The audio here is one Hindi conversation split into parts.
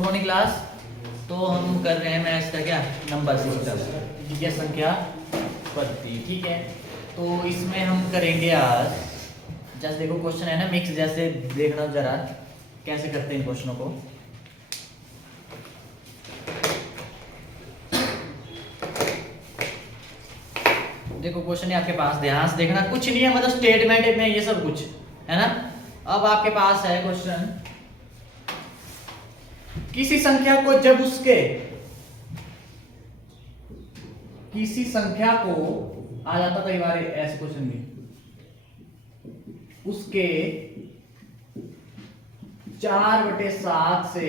Good morning class. तो हम कर रहे हैं मैथ्स का क्या नंबर सिस्टम, ठीक है, संख्या पद्धति, ठीक है। तो इसमें हम करेंगे आज जैसे देखो क्वेश्चन है ना मिक्स, जैसे देखना जरा कैसे करते हैं इन क्वेश्चनों को। देखो क्वेश्चन है आपके पास, ध्यान से देखना, कुछ नहीं है मतलब स्टेटमेंट में ये सब कुछ है ना। अब आपके पास है क्वेश्चन, किसी संख्या को जब उसके किसी संख्या को आ जाता कई बार ऐसे क्वेश्चन भी, उसके 4/7 से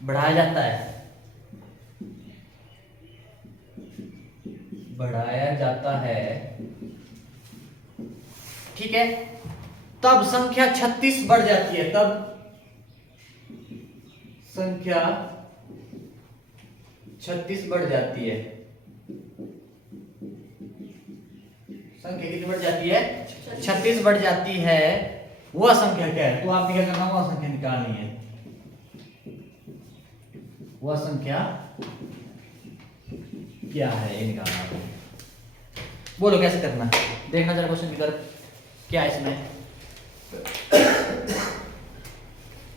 बढ़ाया जाता है, ठीक है, तब संख्या 36 बढ़ जाती है। तब संख्या 36 बढ़ जाती है। संख्या कितनी बढ़ जाती है? 36 बढ़ जाती है। वह संख्या क्या है? तो आपने क्या करना, वह संख्या निकालनी है। वह संख्या क्या है ये निकालना है। बोलो कैसे करना है, देखना जरा क्वेश्चन की तरफ क्या है इसमें।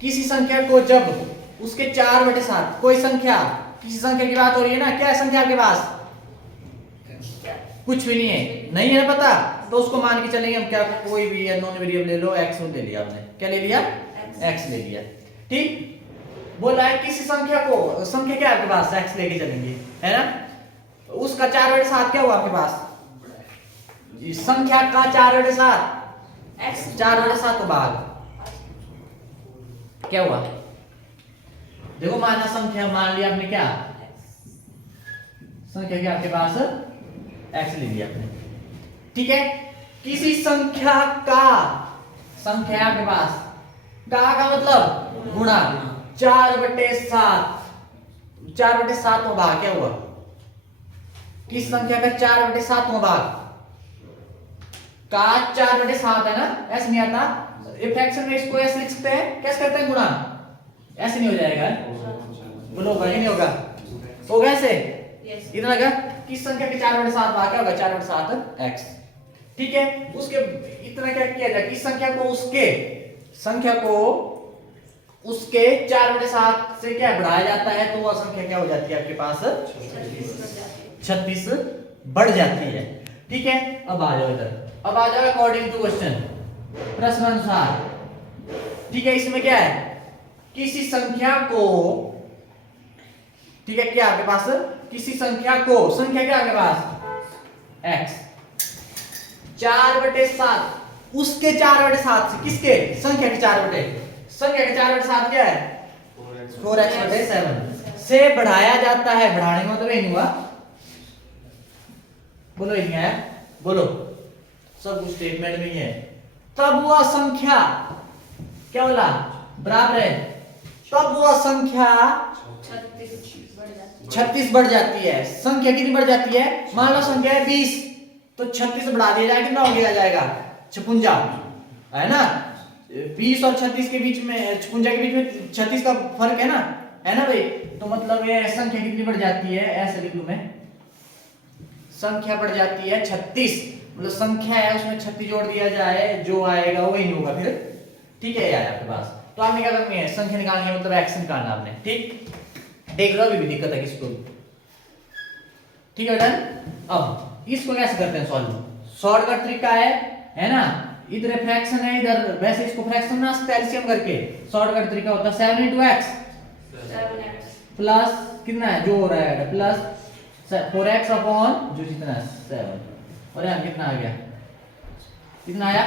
किसी संख्या को जब उसके 4/7, कोई संख्या, किसी संख्या की बात हो रही है ना, क्या है संख्या आपके पास? कुछ भी नहीं है, नहीं है ना पता, तो उसको मान के चलेंगे हम, क्या कोई भी नॉन वेरिएबल ले लो, एक्स ले लिया आपने, क्या ले लिया? एक्स ले लिया, ठीक। बोला है किसी संख्या को, संख्या क्या है आपके पास? एक्स लेके चलेंगे, है ना। उसका 4/7 क्या हुआ आपके पास? संख्या का 4/7 एक्स, 4/7 को भाग क्या हुआ? देखो माना संख्या मान लिया आपने, क्या संख्या क्या आपके पास? एक्स ले लिया आपने, ठीक है। किसी संख्या का, संख्या है आपके पास, का मतलब गुणा 4/7, 4/7 को भाग क्या हुआ? किस संख्या का 4/7 को भाग का 4/7 है ना, ऐसे नहीं आता। फ्रैक्शन में इसको ऐसे लिख सकते हैं, कैसे करते हैं गुणा? ऐसे नहीं हो जाएगा, बोलो भाई नहीं होगा, होगा ऐसे, इतना क्या, किस संख्या के 4/7 भाग क्या होगा? 4/7 एक्स, ठीक है। उसके इतना क्या किया जाए, किस संख्या को उसके 4/7 से क्या बढ़ाया जाता है, तो वह संख्या क्या हो जाती है आपके पास? 36 बढ़ जाती है, ठीक है। अब आ जाओ इधर, अब आ जाओ अकॉर्डिंग टू क्वेश्चन, प्रश्न अनुसार, ठीक है। इसमें क्या है, किसी संख्या को, ठीक है, क्या आपके पास? किसी संख्या को, संख्या क्या आपके पास? एक्स, 4/7, उसके 4/7 से, किसके? संख्या के 4/7 क्या है? 4x/7 से बढ़ाया जाता है। बढ़ाने का मतलब ये नहीं हुआ, बोलो ये नहीं आया, बोलो सब कुछ स्टेटमेंट में ही है। तब वह संख्या क्या बोला? बराबर है, तब वह संख्या 36 बढ़ जाती है। संख्या कितनी बढ़ जाती है? मान लो संख्या है 20, तो 36 बढ़ा दिया जाएगा, कितना हो गया जाएगा? 56, है ना। 20 और 36 के बीच में, 56 के बीच में 36 का फर्क है ना भाई। तो मतलब ये संख्या कितनी बढ़ जाती है, ऐसे लिख लूं मैं, संख्या बढ़ जाती है 36, मतलब संख्या है उसमें 36 जोड़ दिया जाए, जो आएगा वही नहीं होगा फिर, ठीक है। यार आपके पास तो आपने क्या करनी है, संख्या निकालनी है, मतलब एक्स निकालना आपने, ठीक। देख लो अभी भी दिक्कत है किसी को, ठीक है डन। अब इसको कैसे करते हैं सॉल्व? शॉर्टकट तरीका है ना। इधर फ्रैक्शन है, इधर वैसे इसको फ्रैक्शन ना एलसीएम करके शॉर्टकट तरीका होता है 7 × x प्लस कितना है जो हो रहा है, प्लस 4x अपॉन जो जितना 7, और यहाँ कितना आ गया, कितना आया?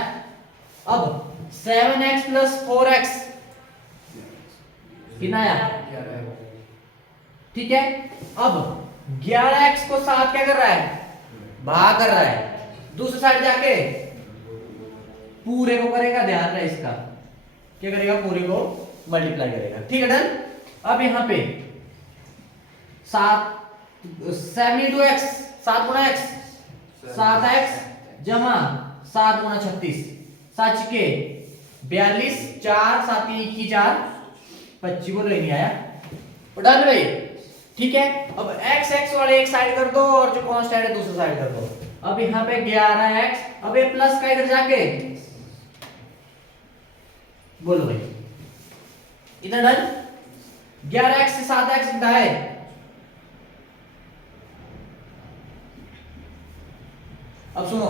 अब 7x + 4x कितना आया? ठीक है। अब 11x को 7 क्या कर रहा है? भाग कर रहा है। दूसरी साइड जाके पूरे को करेगा, ध्यान रहे इसका, क्या करेगा? पूरे को मल्टीप्लाई करेगा, ठीक है डन। अब यहाँ पे 7 × x, 7 × x, 7x जमा 7 × 36, सच के 42 4 7 21 4 25 बोलो नहीं आया डन भाई ठीक है। अब x x वाले एक साइड कर दो और जो कांस्टेंट है दूसरी साइड कर दो। अब यहाँ पे 11x अब ये प्लस का इधर जाके बोलो भाई इधर डन 11x से 7x कितना है अब सुनो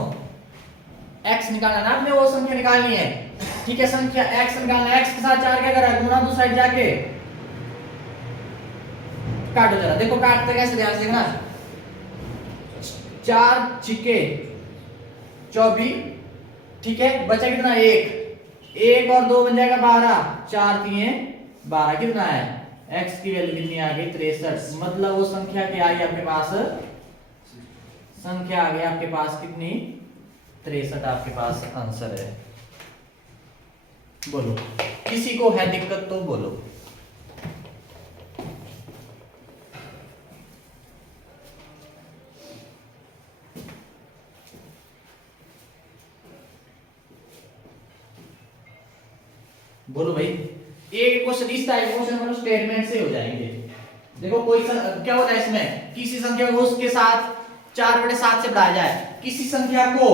x निकालना ना आपने वो संख्या निकालनी है ठीक है। संख्या x निकालना है x के साथ 4 क्या कर रहा है गुणा दूसरी साइड जाके काटो जरा देखो काटते कैसे ध्यान से देखना 4 छिके 24 ठीक है बचा कितना 1 और 2 बन जाएगा 12 4 3 12 कितना है x की वैल्यू कितनी आ गई 63 मतलब वो संख्या क्या आई आपके पास संख्या आ गई आपके पास कितनी 63 आपके पास आंसर है। बोलो किसी को है दिक्कत तो बोलो। बोलो भाई एक क्वेश्चन इस टाइप क्वेश्चन मतलब स्टेटमेंट से हो जाएंगे। देखो कोई क्या होता है इसमें किसी संख्या को उसके साथ 4/7 से बढ़ाया जाए किसी संख्या को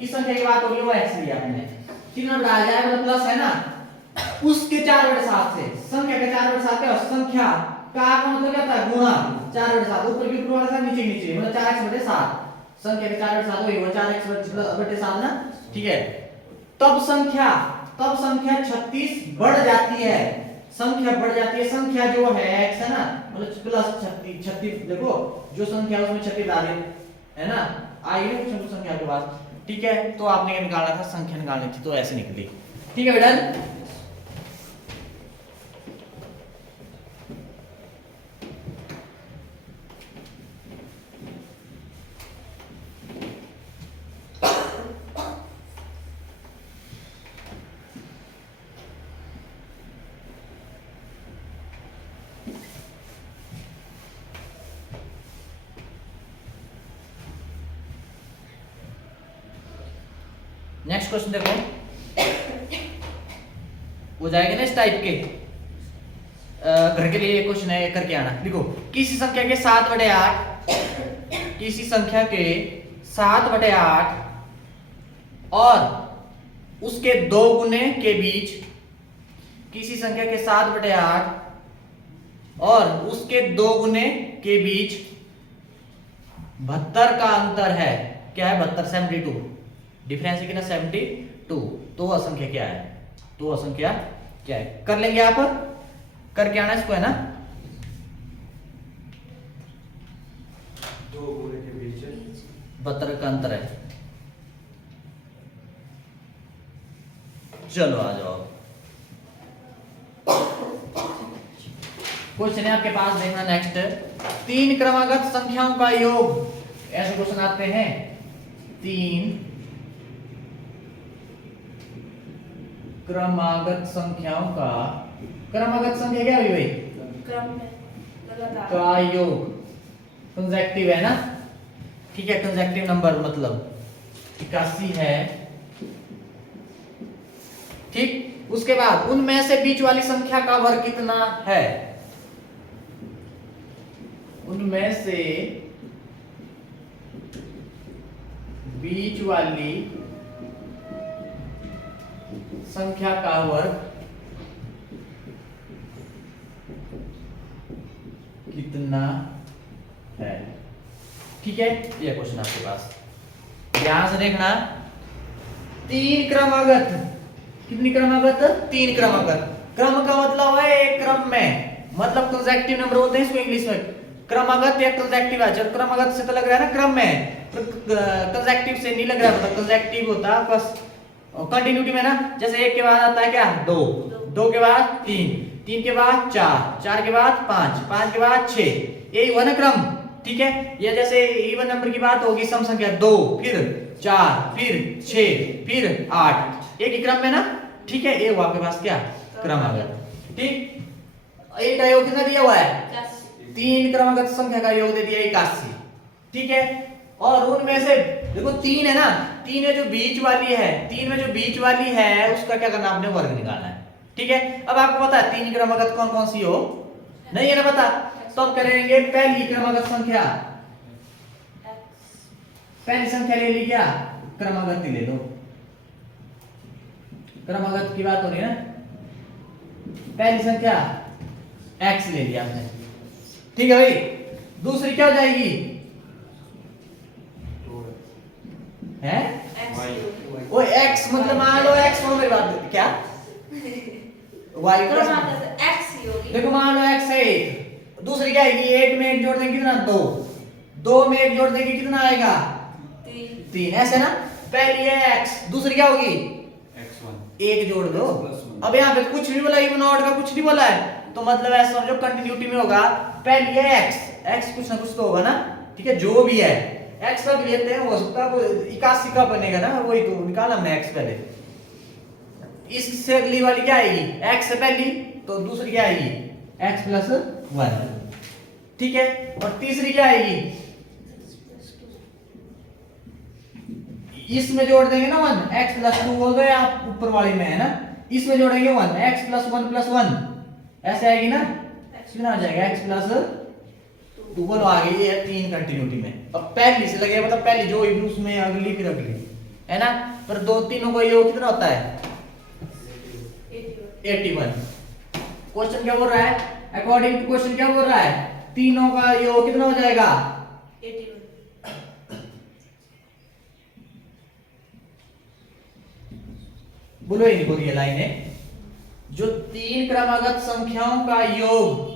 किस संख्या की बात हो रही है वो x लिया हमने कितना बढ़ाया जाए मतलब प्लस है ना उसके 4/7 से संख्या के 4/7 क्या संख्या का मतलब क्या था गुणा 4/7 ऊपर की ऊपर वाला था नीचे नीचे मतलब 4x/7 संख्या के 4/7 वही वो 4x/7 ना ठीक है। तब संख्या 36 बढ़ जाती है संख्या बढ़ जाती है संख्या जो है x है ना मतलब प्लस 36 देखो जो संख्या उसमें 36 आ रही है ना आई है कुछ संख्या के बाद ठीक है। तो आपने निकालना था संख्या निकालनी थी तो ऐसे निकली ठीक है बेटा। नेक्स्ट क्वेश्चन देखो हो जाएगा ना इस टाइप के घर के लिए क्वेश्चन है करके आना लिखो किसी संख्या के 7/8 किसी संख्या के 7/8 और उसके 2 गुने के बीच किसी संख्या के 7/8 और उसके 2 गुने के बीच 72 का अंतर है क्या है 72 72 डिफरेंस है कितना 72 तो असंख्या क्या है तो असंख्या क्या है कर लेंगे आप करके आना इसको है ना 2 गुणे के बीच 72 का अंतर है। चलो आ जाओ क्वेश्चन है आपके पास देखना नेक्स्ट 3 क्रमागत संख्याओं का योग ऐसे क्वेश्चन आते हैं 3 क्रमागत संख्याओं का क्रमागत संख्या क्या हुई भाई क्रम में लगातार का योग कंसेक्टिव है ना ठीक है कंसेक्टिव नंबर मतलब 81 है ठीक। उसके बाद उनमें से बीच वाली संख्या का वर्ग कितना है उनमें से बीच वाली संख्या का वर्ग कितना है ठीक है। ये क्वेश्चन आपके पास ध्यान से देखना 3 क्रमागत कितनी क्रमागत 3 क्रमागत क्रम का मतलब है एक क्रम में मतलब कंसेक्टिव नंबर होते हैं इसको इंग्लिश में क्रमागत या कंसेक्टिव है। जब क्रमागत से तो लग रहा है ना क्रम में कंसेक्टिव से नहीं लग रहा मतलब कंसेक्टिव होता बस कंटिन्यूटी में ना जैसे एक के बाद आता है क्या 2 2 के बाद 3 3 के बाद 4 4 के बाद 5 5 के बाद 6 यही हुआ ना क्रम ठीक है। ये जैसे इवन नंबर की बात होगी सम संख्या 2 फिर 4 फिर 6 फिर 8 एक ही क्रम में ना ठीक है। ये हुआ आपके पास क्या क्रमागत ठीक। एक का योग कितना दिया हुआ है 3 क्रमागत संख्या का योग दे दिया 81 ठीक है। और उनमें से देखो 3 है ना, 3 में जो बीच वाली है, 3 में जो बीच वाली है उसका क्या करना आपने, वर्ग निकालना है। ठीक है, अब आपको पता है 3 क्रमागत कौन कौन सी हो, नहीं है ना पता, तो हम करेंगे पहली क्रमागत संख्या, पहली संख्या ले ली, क्या क्रमागत ही ले लो, क्रमागत की बात हो रही है ना, पहली संख्या x ले लिया हमने। ठीक है भाई, दूसरी क्या हो जाएगी, है वो x, मतलब मान लो x हो, मेरी बात क्या y देखो मान लो x है 1, दूसरी क्या आएगी, 1 में 1 जोड़ देंगे कितना, 2, 2 में 1 जोड़ देंगे कितना आएगा, 3, ऐसे ना, पहली है x, दूसरी क्या होगी, 1 जोड़ दो। अब यहाँ पे कुछ भी बोला, इवन ऑड का कुछ नहीं बोला है, तो मतलब ऐसा समझो कंटिन्यूटी में होगा, पहली है x, x कुछ ना कुछ तो होगा ना, ठीक है, जो भी है x का भी लेते हैं, हो सकता है 81 का बनेगा ना, वही तो निकाला हमने x पहले, इससे अगली वाली क्या आएगी, x से पहली, तो दूसरी क्या आएगी x प्लस 1, ठीक है, और तीसरी क्या आएगी, इसमें जोड़ देंगे ना 1, x प्लस 2 बोल दो, आप ऊपर वाली में है ना, इसमें जोड़ेंगे 1, x प्लस 1 प्लस 1, ऐसे आएगी ना, कितना आ जाएगा x प्लस 2, बोलो आ गई है 3 कंटिन्यूटी में। अब पहली से लगेगा, मतलब पहली जो होगी उसमें अगली फिर अगली, है ना, पर दो तीनों का योग कितना होता है, 81। क्वेश्चन क्या बोल रहा है, अकॉर्डिंग टू क्वेश्चन क्या बोल रहा है, तीनों का योग कितना हो जाएगा, 81। बोलो ये लिखो, ये लाइन है, जो 3 क्रमागत संख्याओं का योग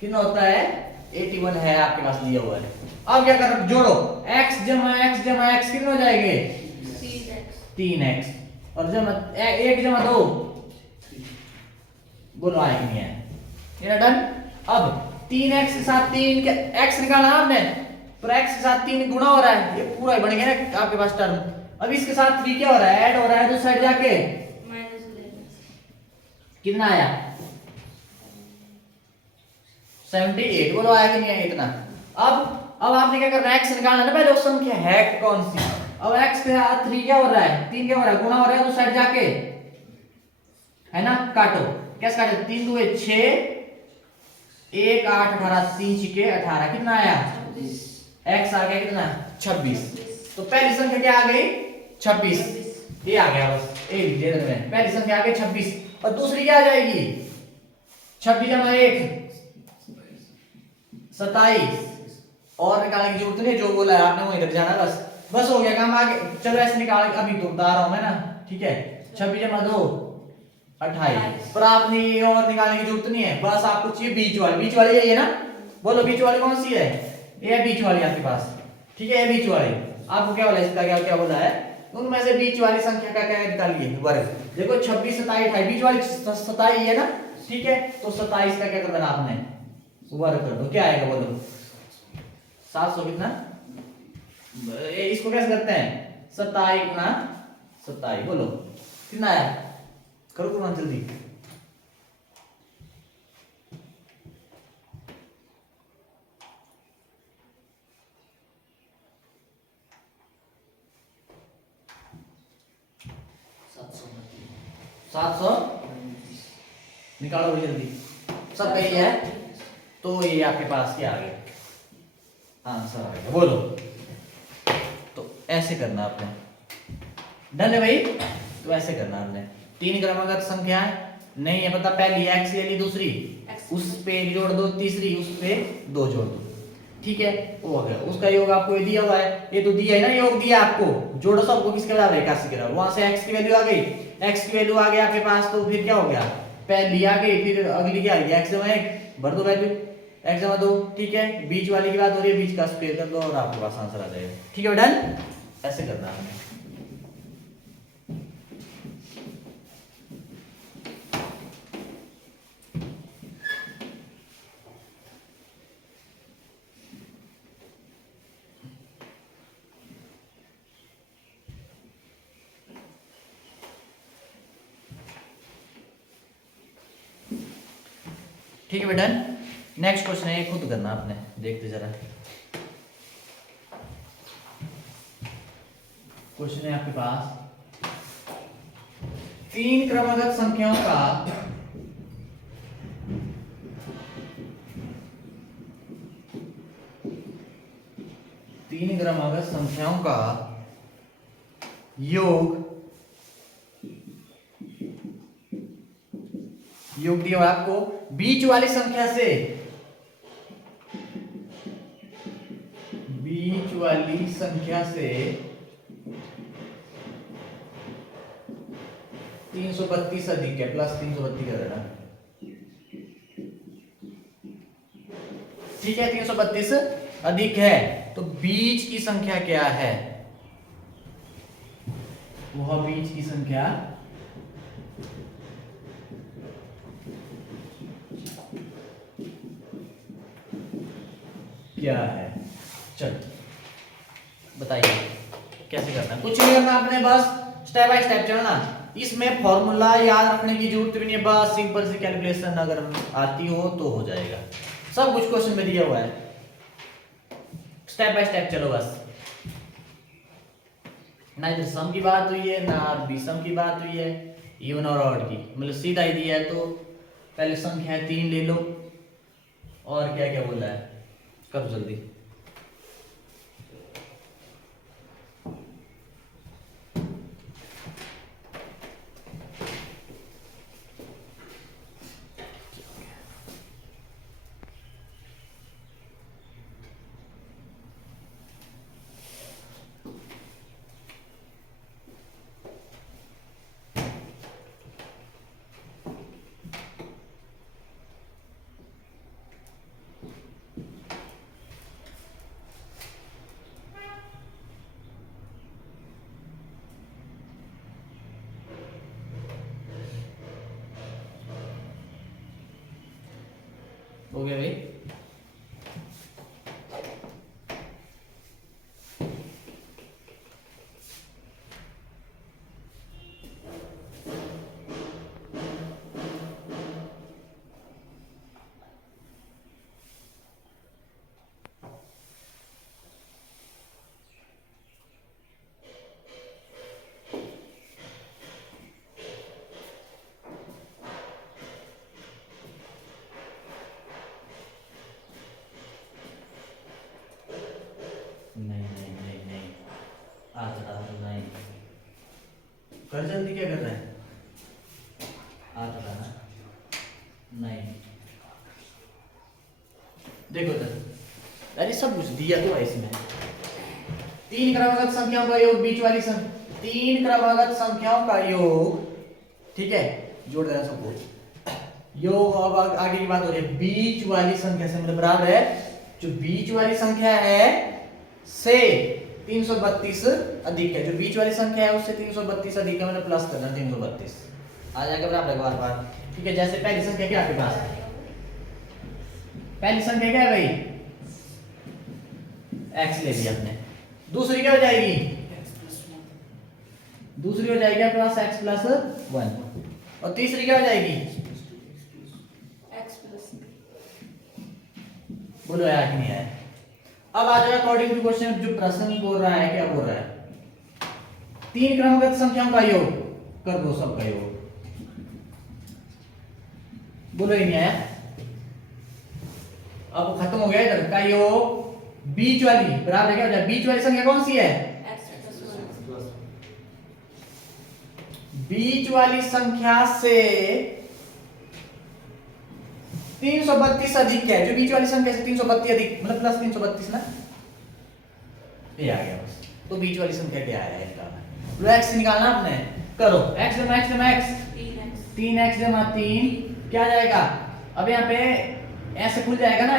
कितना होता है, 81 है, आपके पास दिया हुआ है। अब क्या कर, जोड़ो, x जमा x जमा x कितने हो जाएंगे, 3x, और जमा 1 जमा 2, बोलो आए कि नहीं है, ये डन। अब 3x के साथ 3 x निकाला आपने, तो x के साथ 3 गुणा हो रहा है, ये पूरा ही बन गया ना आपके पास टर्म। अब इसके साथ 3 क्या हो रहा है, ऐड हो रहा है, तो साइड जाके कितना आया, 78, बोलो आया कि नहीं आया इतना। अब आपने क्या करना है, x निकालना है ना, पहले उस संख्या है कौन सी, अब x के साथ 3 क्या हो रहा है, 3 क्या हो रहा है, गुणा हो रहा है, तो साइड जाके है ना, काटो, कैसे काटे, 3 2 6, 1 8 18, 3 6 18, कितना आया, x आ गया कितना, 26। तो पहली संख्या क्या आ गई, 26, ये आ गया, बस ये लिख दिया मैंने, पहली संख्या आ गई 26, और दूसरी क्या आ जाएगी, 26 जमा 1 27, और निकालने की जरूरत नहीं, जो बोला है आपने वहीं तक जाना, बस हो गया काम, आगे चलो ऐसे निकाल, अभी तो बता रहा हूं मैं ना, ठीक है, 26 जमा 2 28, पर आपने और निकालने की जरूरत नहीं है, बस आपको चाहिए बीच वाली यही है ना, बोलो बीच वाली कौन सी है, ये बीच वाली आपके पास, ठीक है, ये बीच वाली, आपको क्या बोला, इसका क्या क्या बोला है, उनमें से बीच वाली संख्या का क्या निकालिए, वर्ग, देखो 26 27 28, बीच वाली 27 है ना, ठीक है, तो 27 का क्या करना आपने, वर्ग कर दो, क्या आएगा बोलो, 700 कितना, इसको कैसे करते हैं, 27 गुना 27, बोलो कितना आया, करो तुम जल्दी, सात सौ निकालो भी जल्दी, सब कही है, तो ये आपके पास क्या आ गया, आंसर आ गया, बोलो, तो ऐसे करना आपने, डन है भाई, तो ऐसे करना आपने, 3 क्रमागत संख्या नहीं है पता, पहली x ले ली, दूसरी उस पे जोड़ दो, तीसरी उस पे 2 जोड़ दो, ठीक है, वो हो गया, उसका योग आपको ये दिया हुआ है, ये तो दिया है ना, योग दिया आपको, जोड़ो सबको, किसके बराबर, 81 के बराबर, वहां से x की वैल्यू आ गई, x की वैल्यू आ गई आपके पास, तो फिर क्या हो गया, पहली आ गई, फिर अगली क्या आ गई, x जमा 1 भर दो वैल्यू, x जमा 2, ठीक है, बीच वाली की बात हो रही है, बीच का स्क्वायर कर दो और आपके पास आंसर आ जाएगा, ठीक है, डन, ऐसे करना है। ठीक है बेटा, नेक्स्ट क्वेश्चन है, खुद करना आपने, देखते जरा, क्वेश्चन है आपके पास, तीन क्रमागत संख्याओं का योग दिया हुआ है आपको, बीच वाली संख्या से 332 अधिक है, प्लस 332 कर देना, ठीक है। 332 अधिक है तो बीच की संख्या क्या है, वह बीच की संख्या क्या है। चलो बताइए कैसे करना है। कुछ नहीं करना आपने, बस स्टेप बाय स्टेप चलना। इसमें फॉर्मूला याद रखने की जरूरत भी नहीं है, बस सिंपल सी कैलकुलेशन अगर आती हो तो हो जाएगा। सब कुछ क्वेश्चन में दिया हुआ है, स्टेप बाय स्टेप चलो बस। ना इधर सम की बात हुई है ना विषम की बात हुई है, इवन और ऑड की, मतलब सीधा ही दिया है। तो पहले संख्या 3 ले लो, और क्या क्या बोला है करो जल्दी। हो गया भाई। नहीं नहीं कर जल्दी, क्या कर रहा है, ना नहीं। देखो तो अरे सब कुछ दिया तो है इसमें। तीन क्रमागत संख्याओं का योग, बीच वाली तीन क्रमागत संख्याओं का योग, ठीक है, जोड़ देना सबको। योग अब आगे की बात हो रही है, बीच वाली संख्या से मतलब बराबर है, जो बीच वाली संख्या है से 332 अधिक है, जो बीच वाली संख्या है उससे 332 अधिक है, मतलब प्लस करना 332 आ जाएगा बराबर बार बार, ठीक है। जैसे पहली संख्या क्या आपके पास, पहली संख्या क्या है भाई, x ले लिया हमने। दूसरी क्या हो जाएगी, दूसरी हो जाएगी आपके पास x प्लस 1, और तीसरी क्या हो जाएगी, बोलो आया कि नहीं आया। अब आ जाएगा अकॉर्डिंग टू क्वेश्चन, जो प्रश्न बोल रहा है, क्या बोल रहा है, तीन क्रमगत संख्याओं का योग कर दो, सबका योग, बोलो ही नहीं आया। अब खत्म हो गया इधर का योग, बीच वाली बराबर क्या हो जाए, बीच वाली संख्या कौन सी है, बीच वाली संख्या से 332 अधिक है, जो बीच वाली संख्या से 332 अधिक मतलब प्लस 332 ना, ये आ गया बस। तो बीच वाली संख्या क्या है इसका, लो x निकालना आपने, करो x जमा x जमा x 3x जमा 3 क्या आ जाएगा, अब यहाँ पे ऐसे खुल जाएगा ना,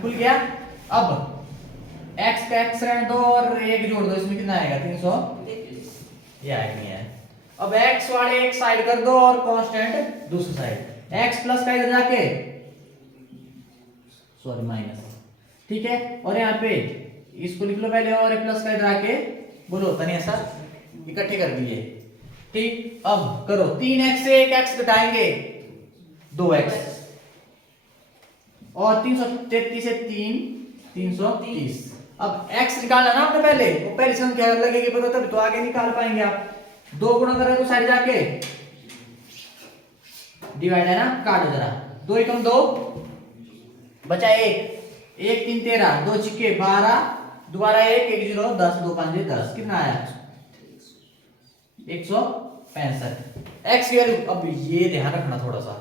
खुल गया। अब x का x रहने दो और एक जोड़ दो, इसमें कितना आएगा 300, ये आएगा नहीं है। अब x वाले एक साइड कर दो और कांस्टेंट दूसरी साइड, x प्लस का इधर जाके सॉरी माइनस, ठीक है। और यहाँ पे इसको लिख लो पहले, और प्लस का इधर आके बोलो तनी ऐसा इकट्ठे कर दिए, ठीक। अब करो 3x से 1x घटाएंगे 2x, और 333 से 3 330, अब x निकालना ना आपने पहले, वो पहली संख्या लगेगी पता तब तो आगे निकाल पाएंगे आप। 2 गुणा करें तो साइड जाके डिवाइड है ना, काटो जरा। 2 एकम 2 बचा 1, 1 3 13, 2 छिक्के 12, दोबारा 1 1 0 10, 2 5 10, कितना आया 165। x की वैल्यू, अब ये ध्यान रखना थोड़ा सा,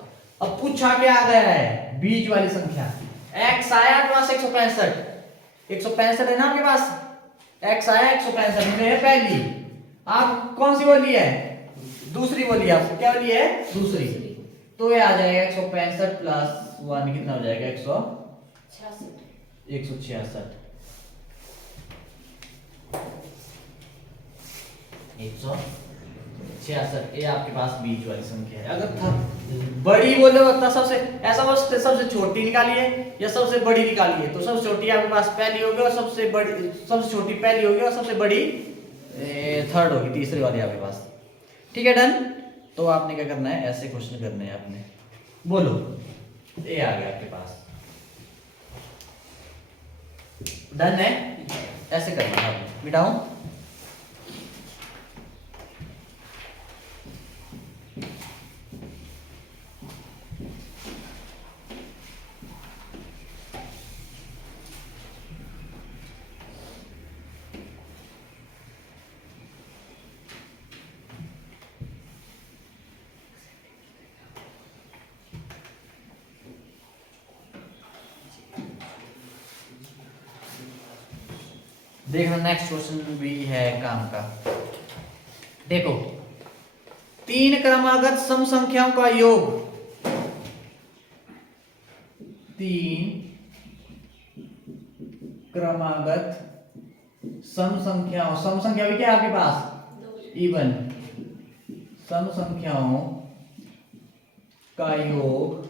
अब पूछा क्या आ गया है बीच वाली संख्या, x आया आपके पास 165, 165 है ना आपके पास, x आया 165 में है पहली, आप कौन सी बोली है, दूसरी बोली है, आपको क्या बोली है दूसरी, तो ये आ जाएगा 165 प्लस 1 कितना हो जाएगा 166। 166 ये आपके पास बीच वाली संख्या है। अगर था बड़ी बोले तो सबसे ऐसा बस सबसे छोटी निकालिए या सबसे बड़ी निकालिए, तो सबसे छोटी आपके पास पहली होगी और सबसे बड़ी, सबसे छोटी पहली होगी और सबसे बड़ी थर्ड होगी, तीसरी वाली आपके पास। ठीक है डन। तो आपने क्या करना है, ऐसे क्वेश्चन करने हैं आपने, बोलो ये आ गया आपके पास, डन है, ऐसे करना है आपने। मिटाऊं, देखना नेक्स्ट क्वेश्चन भी है काम का। देखो 3 क्रमागत सम संख्याओं का योग, 3 क्रमागत सम संख्याओं, सम संख्या भी क्या है आपके पास इवन, सम संख्याओं का योग,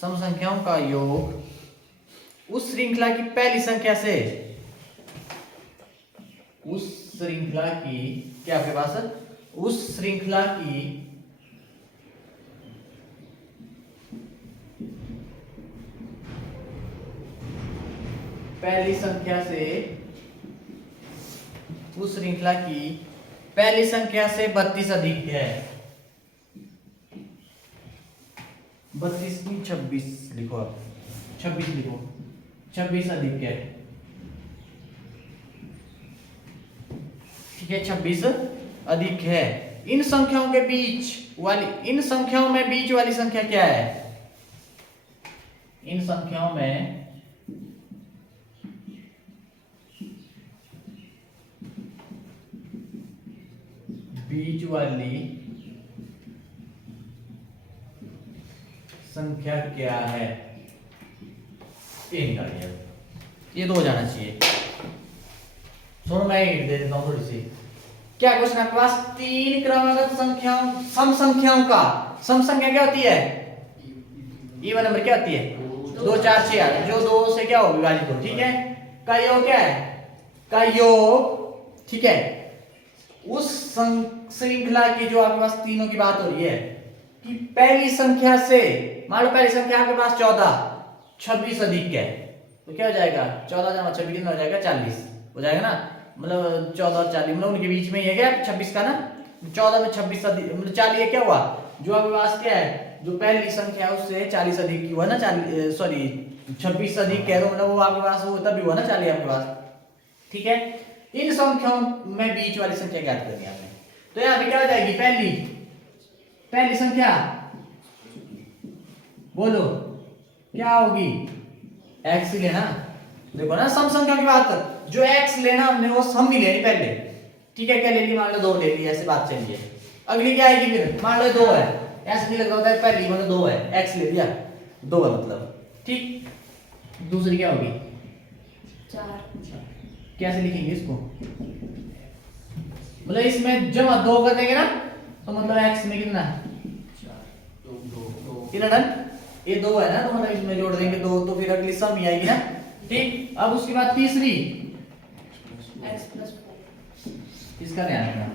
सम संख्याओं का योग उस श्रृंखला की पहली संख्या से, उस श्रृंखला की क्या आपके पास है, उस श्रृंखला की पहली संख्या से, उस श्रृंखला की पहली संख्या से 32 अधिक है, 32 की 26 लिखो आप, 26 लिखो, 26 अधिक है, ठीक है 26 अधिक है। इन संख्याओं के बीच वाली, इन संख्याओं में बीच वाली संख्या क्या है, इन संख्याओं में बीच वाली संख्या क्या है, ये निकालिए, ये 2 हो जाना चाहिए। सुनो मैं हिंट दे देता हूं थोड़ी सी, क्या क्वेश्चन आपके पास, 3 क्रमागत संख्याओं, सम संख्याओं का, सम संख्या क्या होती है, इवन नंबर क्या होती है 2 4 6 8, जो 2 से क्या हो विभाजित हो, ठीक है, का योग क्या है, का योग, ठीक है, उस श्रृंखला की जो आपके पास तीनों की बात हो रही है कि पहली संख्या से, मान लो पहली संख्या आपके पास 14, 26 अधिक है, तो क्या हो जाएगा 14 जमा 26 कितना हो जाएगा 40 हो जाएगा ना, मतलब 14 और 40 मतलब उनके बीच में ये क्या 26 का ना, 14 में 26 अधिक मतलब 40 क्या हुआ, जो आपके पास क्या है, जो पहली संख्या है उससे 40 अधिक की हुआ ना, 40 सॉरी 26 अधिक कह रहा हूं मतलब वो आपके पास वो तब भी हुआ ना 40 आपके पास, ठीक है। इन संख्याओं में बीच वाली संख्या ज्ञात करनी है आपने, तो यहाँ पे क्या हो जाएगी, पहली, पहली संख्या बोलो क्या होगी, x लेना, देखो ना सम संख्या की बात कर, जो x लेना हमने वो सम ही लेनी पहले, ठीक है, क्या ले ली, मान लो 2 ले ली, ऐसे बात चलिए, अगली क्या आएगी फिर, मान लो 2 है, ऐसे नहीं लग रहा है पहली मतलब 2 है, x ले लिया 2 है मतलब, ठीक, दूसरी क्या होगी 4, कैसे लिखेंगे इसको, मतलब इसमें जमा 2 कर देंगे ना, तो मतलब x में कितना कितना डन, ये 2 है ना, तो मतलब इसमें जोड़ देंगे 2, तो फिर अगली सम ही आएगी ना, ठीक। अब उसके बाद तीसरी x + 4, इसका ध्यान रखना,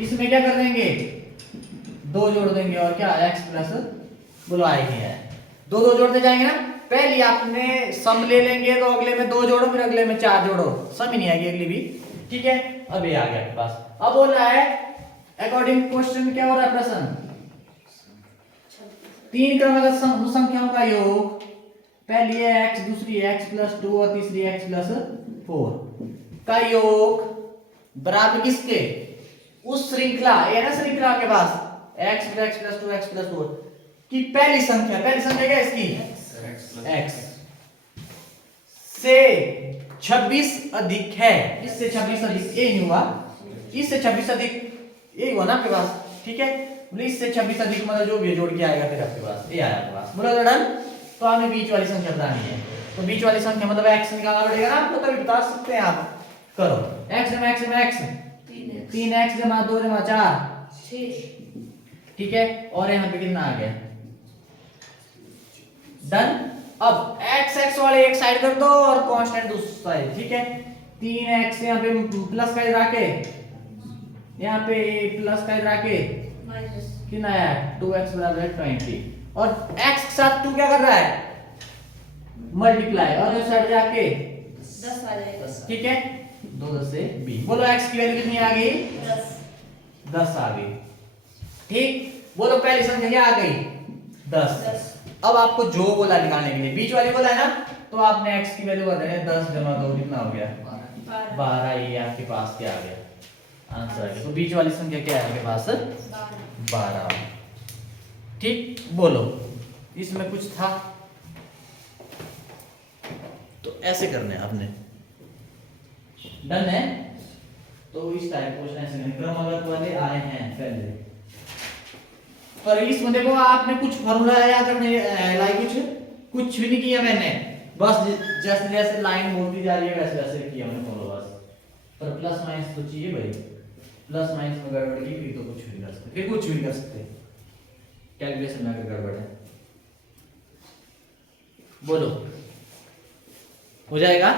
इसमें क्या कर देंगे 2 जोड़ देंगे और क्या x प्लस बोलो आएगी है, 2 2 जोड़ते जाएंगे ना, पहले आपने सम ले लेंगे तो अगले में 2 जोड़ो, फिर अगले में 4 जोड़ो, सम ही नहीं आएगी अगली भी। ठीक है, अब ये आ गया आपके पास। अब बोल रहा है अकॉर्डिंग क्वेश्चन क्या हो रहा है प्रश्न, 3 क्रमागत संख्याओं का योग, पहली है x, दूसरी है x प्लस 2 और तीसरी है x प्लस 4 का योग बराबर किसके, उस श्रृंखला, ये ना श्रृंखला के पास x प्लस 2 x प्लस 4 की पहली संख्या क्या है इसकी, x से 26 अधिक है, इससे 26 अधिक ये नहीं हुआ, इससे 26 अधिक ये हुआ ना आपके पास। ठीक है, इससे 26 अधिक मतलब जो भी जोड़ के आएगा फिर आपके पास ये आया आपके पास, बोला डन। तो हमें बीच वाली संख्या बतानी है, तो बीच वाली संख्या मतलब x निकालना पड़ेगा ना आपको, तभी बता सकते हैं आप। करो x जमा x जमा x 3x जमा 2 जमा 4 6। ठीक है, और यहाँ पे कितना आ गया, डन। अब x वाले एक साइड कर दो और कांस्टेंट दूसरी साइड। ठीक है, 3x यहाँ पे प्लस का इधर आके, यहाँ पे प्लस का इधर आके माइनस कितना आया 2x बराबर 20, और x के साथ 2 क्या कर रहा है, मल्टीप्लाई, और इस साइड जाके 10 आ जाएगा। ठीक है, 2 10 से 20। बोलो x की वैल्यू कितनी आ गई, 10 आ गई। ठीक, बोलो पहली संख्या क्या आ गई, 10। अब आपको जो बोला निकालने के लिए, बीच वाली बोला है ना, तो आपने x की वैल्यू बतानी है, 10 जमा 2 कितना हो गया 12, ये आपके पास क्या आ गया आंसर आ गया। तो बीच वाली संख्या क्या है आपके पास 12। ठीक, बोलो इसमें कुछ था, तो ऐसे करने आपने, डन है। तो इस टाइप क्वेश्चन ऐसे करने, क्रमागत वाले आए हैं पहले, पर इसमें देखो आपने कुछ फॉर्मूला याद रखने लाइक कुछ भी नहीं किया मैंने, बस जैसे जैसे लाइन बोलती जा रही है वैसे वैसे किया मैंने फॉलो बस। पर प्लस माइनस तो चाहिए भाई, प्लस माइनस में गड़बड़ की फिर तो कुछ भी नहीं कर सकते, फिर कुछ भी नहीं कर सकते, कैलकुलेशन में अगर गड़बड़ है। बोलो हो जाएगा,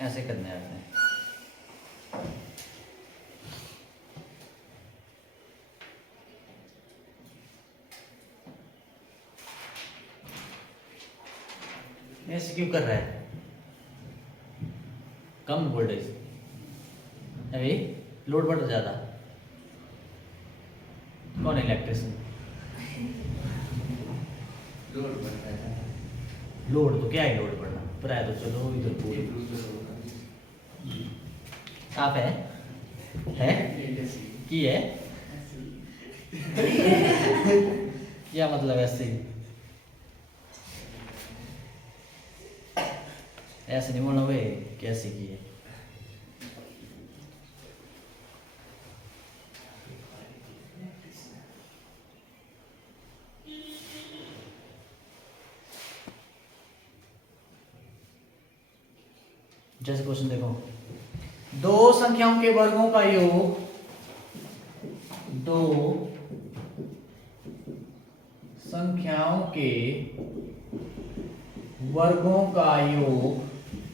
ऐसे करना है आपने। ऐसे क्यों कर रहा है, कम वोल्टेज अभी लोड बढ़ ज्यादा, कौन इलेक्ट्रिशियन, लोड तो क्या है, लोड बढ़ना प्राय तो चलो इधर पूरी साफ है की है क्या मतलब ऐसे ही, ऐसे नहीं बोलना भाई, कैसे की है। जैसे क्वेश्चन देखो, दो संख्याओं के वर्गों का योग, दो संख्याओं के वर्गों का योग,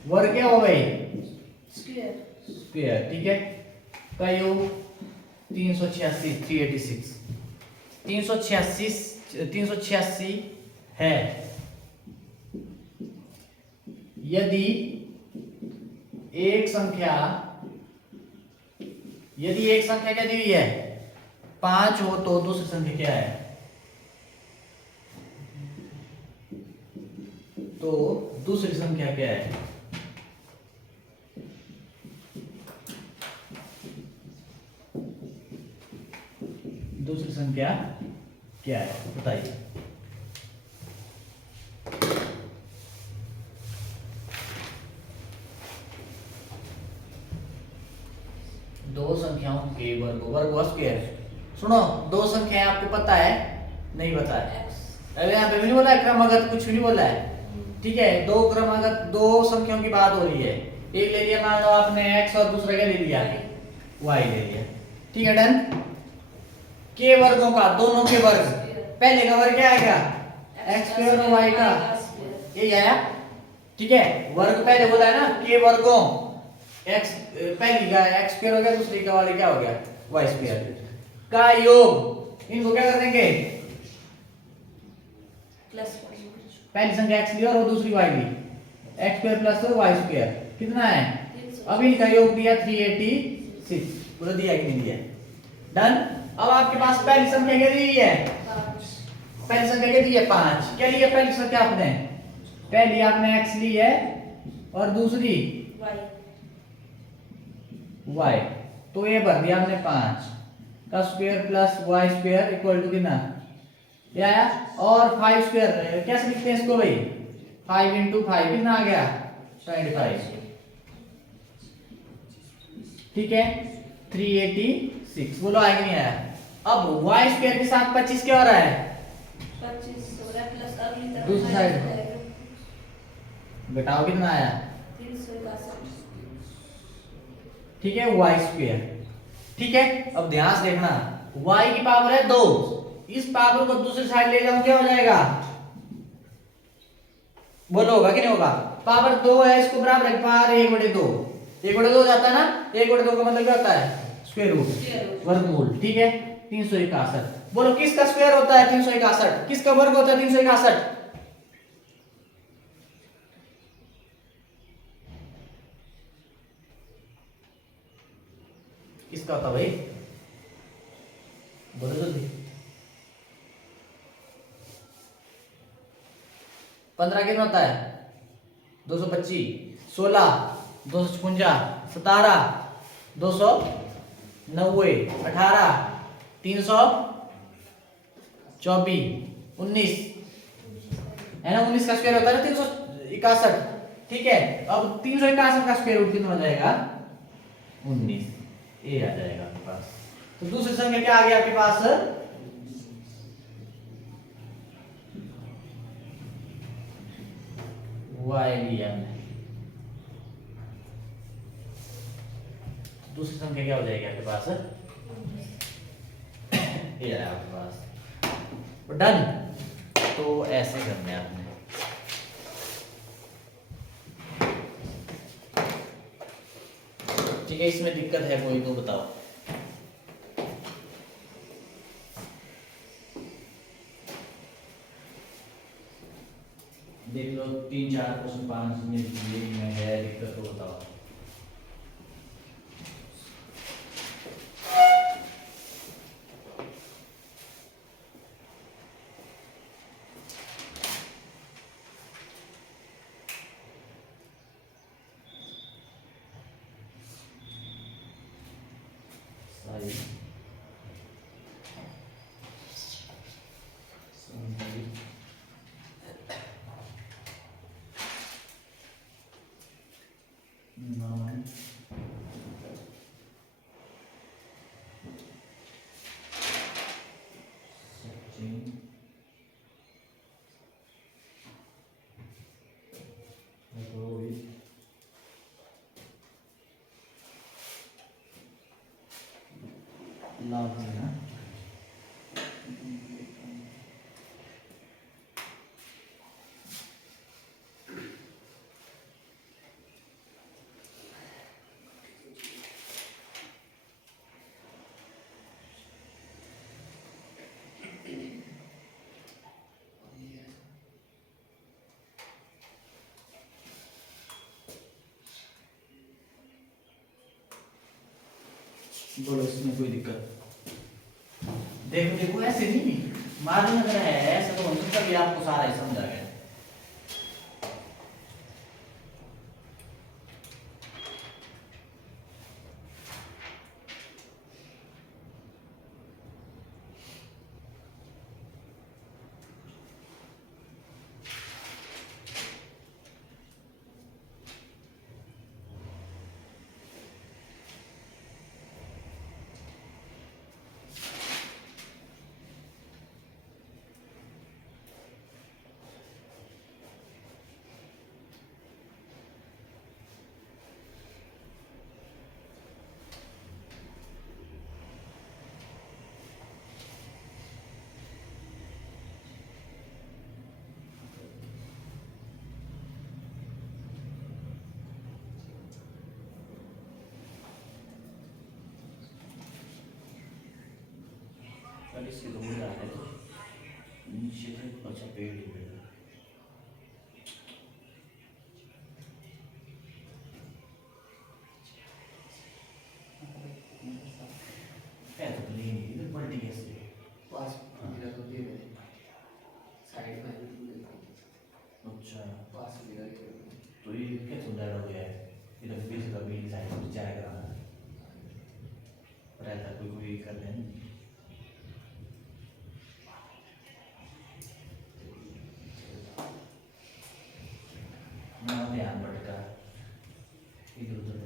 वर्ग क्या हो गए स्क्वायर, ठीक है, का योग 386 386 है। यदि एक संख्या क्या दी हुई है 5 हो तो दूसरी संख्या क्या है, तो दूसरी संख्या क्या है, दूसरी संख्या क्या है बताइए। संख्याओं के वर्ग स्क्वायर। सुनो, दो संख्याएं आपको पता है, नहीं पता है? अरे यहाँ पे भी नहीं बोला है क्रमागत, कुछ भी नहीं बोला है, ठीक है। दो क्रमागत दो संख्याओं की बात हो रही है। एक ले लिया मान लो आपने x और दूसरा क्या ले लिया, y ले लिया, ठीक है, डन। के वर्गों का, दोनों के वर्ग, पहले का वर्ग क्या आएगा, x स्क्वायर और y का, ये आया, ठीक है। वर्ग पहले बोला है ना, के वर्गों, x पहली का x स्क्वायर हो गया, दूसरी का वाली क्या हो गया, y स्क्वायर का योग। इनको क्या कर देंगे, पहली संख्या x ली और वो दूसरी y ली, x square plus y square कितना है, अब इनका योग दिया 386, बोलो दिया कि नहीं दिया, डन। अब आपके पास पहली संख्या क्या दी है, पहली संख्या क्या दी है 5, क्या लिया पहली संख्या आपने, पहली आपने x ली है और दूसरी y, तो ये भर दिया हमने 5 का square plus y square equal to कितना, ये आया। और 5 स्क्वायर कैसे लिखते हैं इसको भाई, 5 इंटू 5 कितना आ गया 25, ठीक है, 386, बोलो आया कि नहीं आया। अब y स्क्वायर के साथ 25 क्या हो रहा है, 25 प्लस अगली तरफ दूसरी साइड घटाओ कितना आया, 361, ठीक है, y स्क्वायर, ठीक है। अब ध्यान से देखना, y की पावर है 2, इस पावर को दूसरी साइड ले जाऊं क्या हो जाएगा, बोलो होगा कि नहीं होगा, पावर 2 है, इसको बराबर है पावर 1/2, 1/2 जाता है ना, 1/2 का मतलब क्या होता है, स्क्वायर रूट, वर्गमूल, ठीक है। 361, बोलो किसका स्क्वायर होता है 361, किसका वर्ग होता है 361, किसका होता भाई, बोलो जल्दी। 15 कितना होता है 225, 16 256, 17 290, 18 324, 19 है ना, 19 का स्क्वायर होता है 361, ठीक है। अब 361 का स्क्वायर रूट कितना हो जाएगा 19, ये आ जाएगा आपके पास। तो दूसरी संख्या क्या आ गया आपके पास, y लिया हमने, दूसरी संख्या क्या हो जाएगी आपके पास, ये है आपके पास, डन। तो ऐसे करना है आपने, ठीक है। इसमें दिक्कत है कोई तो बताओ, देख लो 3-4 क्वेश्चन 5 में है दिक्कत तो बताओ। बोलो इसमें कोई दिक्कत, देखो देखो ऐसे नहीं, मालूम अगर है ऐसा तो हो सकता है आपको सारा ही समझा गया। इसके तो मुड़ जाते तो नीचे से अच्छा पेड़ ही पेड़ है तो प्लेन इधर पलटी कैसे पास गिरा तो दे रहे साइड में भी दूर है अच्छा पास गिरा के तो ये क्या सुंदर हो गया है इधर पीछे का भी साइड में जाएगा रहता कोई कोई कर ले ना ध्यान भटका इधर उधर